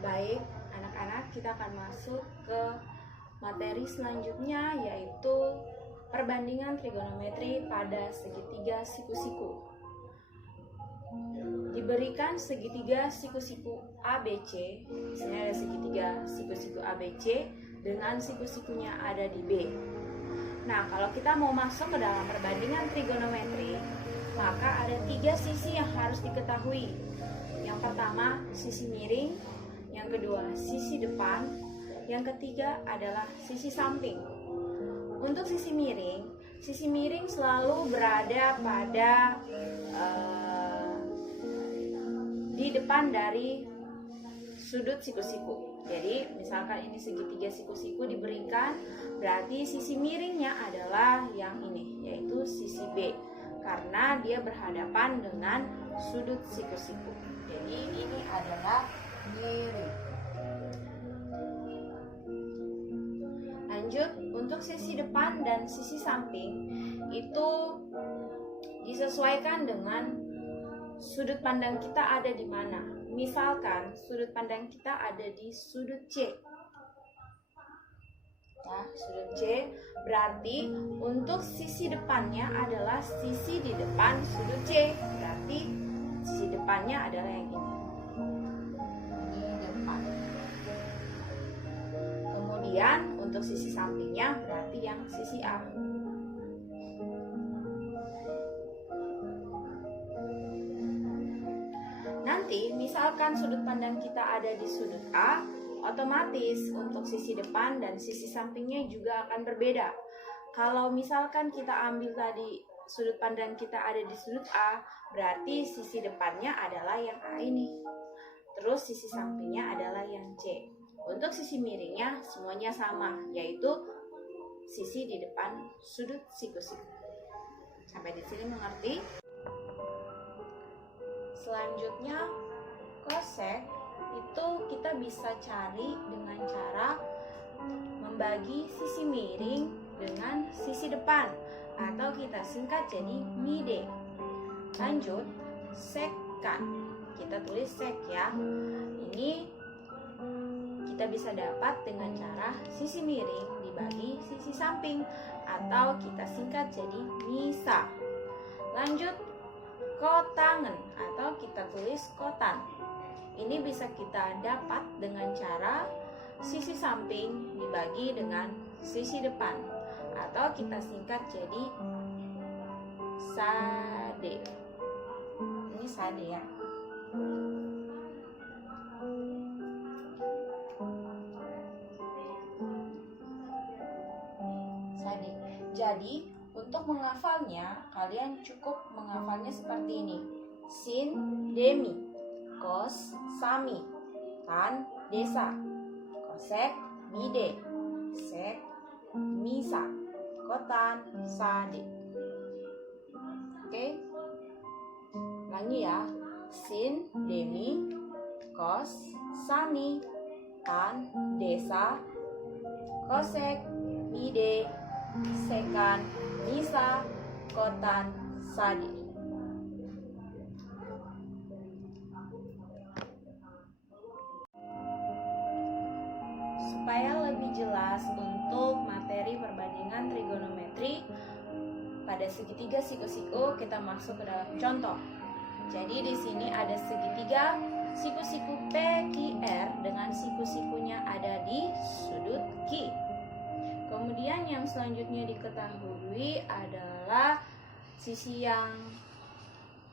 Baik, anak-anak, kita akan masuk ke materi selanjutnya, yaitu perbandingan trigonometri pada segitiga siku-siku. Diberikan segitiga siku-siku ABC, misalnya ada segitiga siku-siku ABC dengan siku-sikunya ada di B. Nah, kalau kita mau masuk ke dalam perbandingan trigonometri, maka ada 3 sisi yang harus diketahui. Yang pertama, sisi miring. Yang kedua, sisi depan. Yang ketiga adalah sisi samping. Untuk sisi miring selalu berada pada di depan dari sudut siku-siku. Jadi, misalkan ini segitiga siku-siku diberikan, berarti sisi miringnya adalah yang ini, yaitu sisi B, karena dia berhadapan dengan sudut siku-siku. Jadi, ini adalah miring. Lanjut, untuk sisi depan dan sisi samping itu disesuaikan dengan sudut pandang kita ada di mana. Misalkan sudut pandang kita ada di sudut C. Ya, sudut C berarti untuk sisi depannya adalah sisi di depan sudut C. Berarti sisi depannya adalah yang ini. Ini depan. Kemudian untuk sisi sampingnya berarti yang sisi A. Nanti misalkan sudut pandang kita ada di sudut A, otomatis untuk sisi depan dan sisi sampingnya juga akan berbeda. Kalau misalkan kita ambil tadi sudut pandang kita ada di sudut A, berarti sisi depannya adalah yang A ini. Terus sisi sampingnya adalah yang C. Untuk sisi miringnya semuanya sama, yaitu sisi di depan sudut siku-siku. Sampai di sini mengerti? Selanjutnya, kosek itu kita bisa cari dengan cara membagi sisi miring dengan sisi depan, atau kita singkat jadi mide. Lanjut, sekan. Kita tulis sek ya. Ini kita bisa dapat dengan cara sisi miring dibagi sisi samping, atau kita singkat jadi misa. Lanjut, kotangan atau kita tulis kotan. Ini bisa kita dapat dengan cara sisi samping dibagi dengan sisi depan, atau kita singkat jadi sade. Ini sade ya. Sade. Jadi untuk menghafalnya, kalian cukup menghafalnya seperti ini. Sin, demi, kos, sami, tan, desa, kosek, mide, sek, misa, kotan, sade. Oke? Ulangi ya. Sin, demi, kos, sami, tan, desa, kosek, mide, sekan, misa, kotan, sade. Supaya lebih jelas untuk materi perbandingan trigonometri pada segitiga siku-siku, kita masuk ke dalam contoh. Jadi di sini ada segitiga siku-siku PQR dengan siku-sikunya ada di sudut Q. Kemudian yang selanjutnya diketahui adalah sisi yang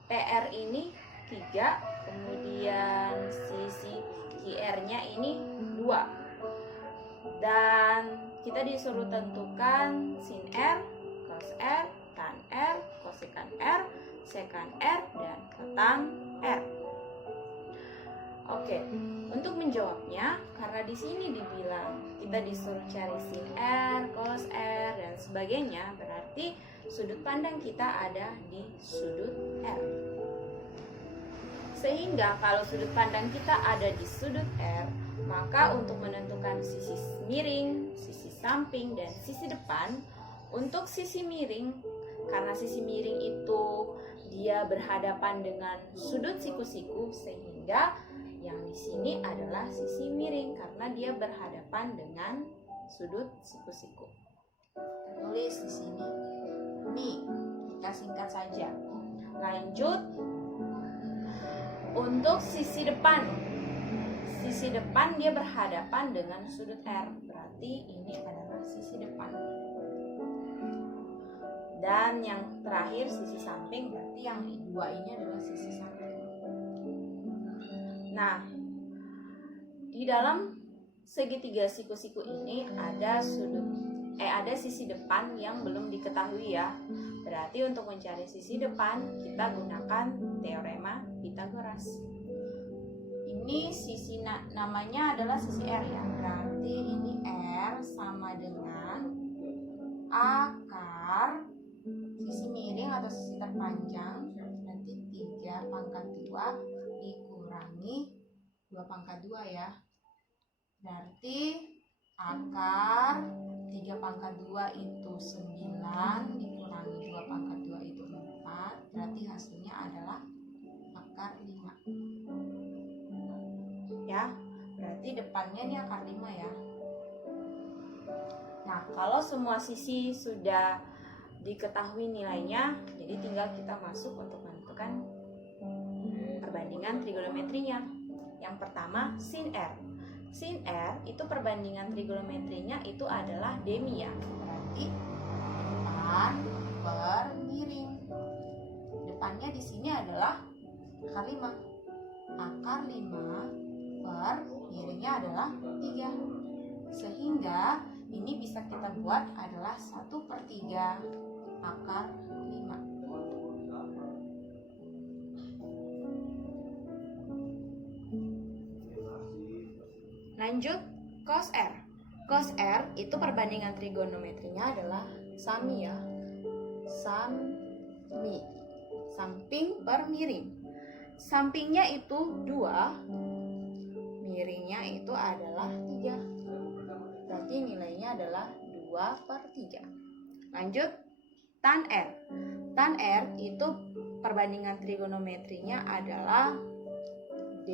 PR ini 3, kemudian sisi QR-nya ini 2. Dan kita disuruh tentukan sin R, cos R, tan R, kosekan R, sekan R, dan kotan R. Oke, untuk menjawabnya, karena di sini dibilang kita disuruh cari sin R, cos R, dan sebagainya, berarti sudut pandang kita ada di sudut R. Sehingga kalau sudut pandang kita ada di sudut R, maka untuk menentukan sisi miring, sisi samping, dan sisi depan, untuk sisi miring, karena sisi miring itu dia berhadapan dengan sudut siku-siku, sehingga Yang di sini adalah sisi miring karena dia berhadapan dengan sudut siku-siku. Tulis di sini. Nih, kita singkat saja. Lanjut untuk sisi depan. Sisi depan dia berhadapan dengan sudut R. Berarti ini adalah sisi depan. Dan yang terakhir sisi samping, berarti yang dua ini adalah sisi samping. Nah, di dalam segitiga siku-siku ini ada sisi depan yang belum diketahui ya. Berarti untuk mencari sisi depan kita gunakan teorema Pythagoras. Ini sisi namanya adalah sisi R ya. Berarti ini R sama dengan akar sisi miring atau sisi terpanjang, berarti 3 pangkat 2 dikurangi 2 pangkat 2 ya. Berarti akar 3 pangkat 2 itu 9 dikurangi 2 pangkat 2 itu 4. Berarti hasilnya adalah akar 5. Ya, berarti depannya ini akar 5 ya. Nah, kalau semua sisi sudah diketahui nilainya, jadi tinggal kita masuk untuk menentukan perbandingan trigonometrinya. Yang pertama, sin R. Sin R itu perbandingan trigonometrinya itu adalah demi ya. Berarti depan per miring. Depannya di sini adalah akar 5. Akar 5 per miringnya adalah 3. Sehingga ini bisa kita buat adalah 1/3 akar 5. Lanjut cos R. Cos R itu perbandingan trigonometrinya adalah sami ya. Sami. Samping per miring. Sampingnya itu 2, miringnya itu adalah 3. Berarti nilainya adalah 2/3. Lanjut tan R. Tan R itu perbandingan trigonometrinya adalah D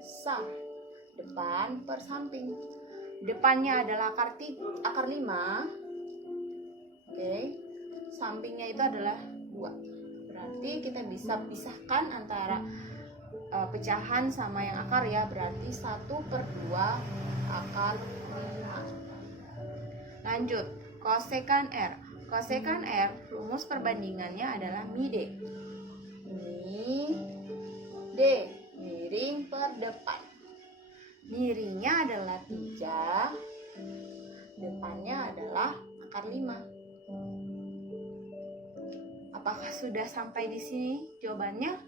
sam. Depan per samping. Depannya adalah akar 5. Oke. Sampingnya itu adalah 2. Berarti kita bisa pisahkan antara pecahan sama yang akar ya. Berarti 1/2 akar 5. Lanjut kosekan R. Kosekan R rumus perbandingannya adalah mi D. Mi D miring per depan. Miringnya adalah 3, depannya adalah akar 5. Apakah sudah sampai di sini jawabannya?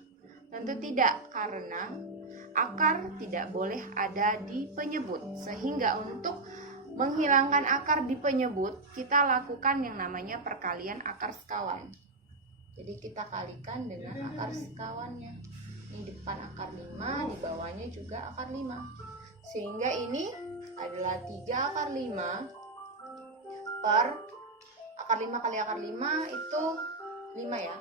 Tentu tidak, karena akar tidak boleh ada di penyebut. Sehingga untuk menghilangkan akar di penyebut, kita lakukan yang namanya perkalian akar sekawan. Jadi kita kalikan dengan akar sekawannya. Ini depan akar 5, di bawahnya juga akar 5. Sehingga ini adalah 3 akar 5 per akar 5 kali akar 5 itu 5 ya.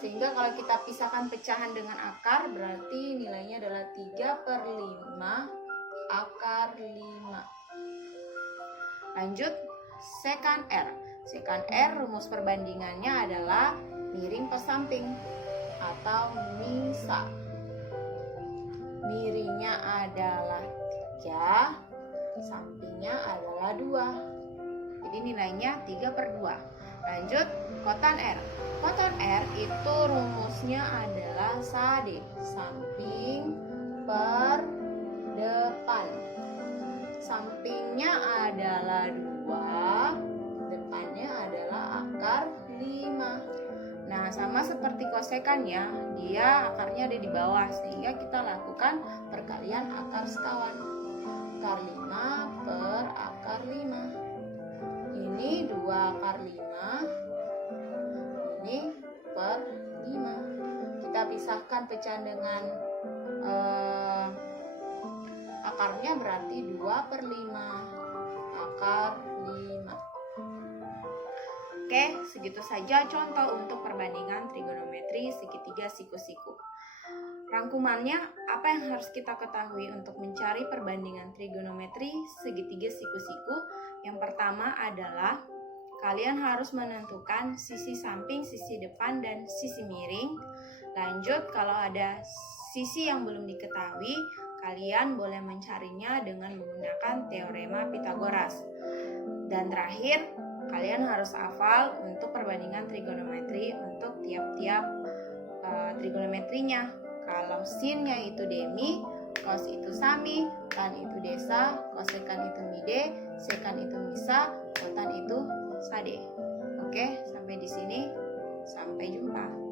Sehingga kalau kita pisahkan pecahan dengan akar, berarti nilainya adalah 3/5 akar 5. Lanjut sekan R. Sekan R rumus perbandingannya adalah miring per samping atau misa. Miringnya adalah 3, sampingnya adalah 2. Jadi nilainya 3/2. Lanjut kotan R. Kotan R itu rumusnya adalah SAD, samping per depan. Sampingnya adalah 2, depannya adalah akar 5. Nah, sama seperti kosekannya, dia akarnya ada di bawah, sehingga kita lakukan perkalian akar sekawan. Akar 5 per akar 5. Ini 2 akar 5, ini per 5. Kita pisahkan pecahan dengan akarnya, berarti 2/5 akar 5. Oke, segitu saja contoh untuk perbandingan trigonometri segitiga siku-siku. Rangkumannya, apa yang harus kita ketahui untuk mencari perbandingan trigonometri segitiga siku-siku? Yang pertama adalah kalian harus menentukan sisi samping, sisi depan, dan sisi miring. Lanjut, kalau ada sisi yang belum diketahui, kalian boleh mencarinya dengan menggunakan teorema Pythagoras. Dan terakhir, kalian harus hafal untuk perbandingan trigonometri untuk tiap-tiap trigonometrinya. Kalau sinnya itu demi, cos itu sami, tan itu desa, kosekan itu mide, sekan itu misa, kotan itu sade. Oke, sampai di sini. Sampai jumpa.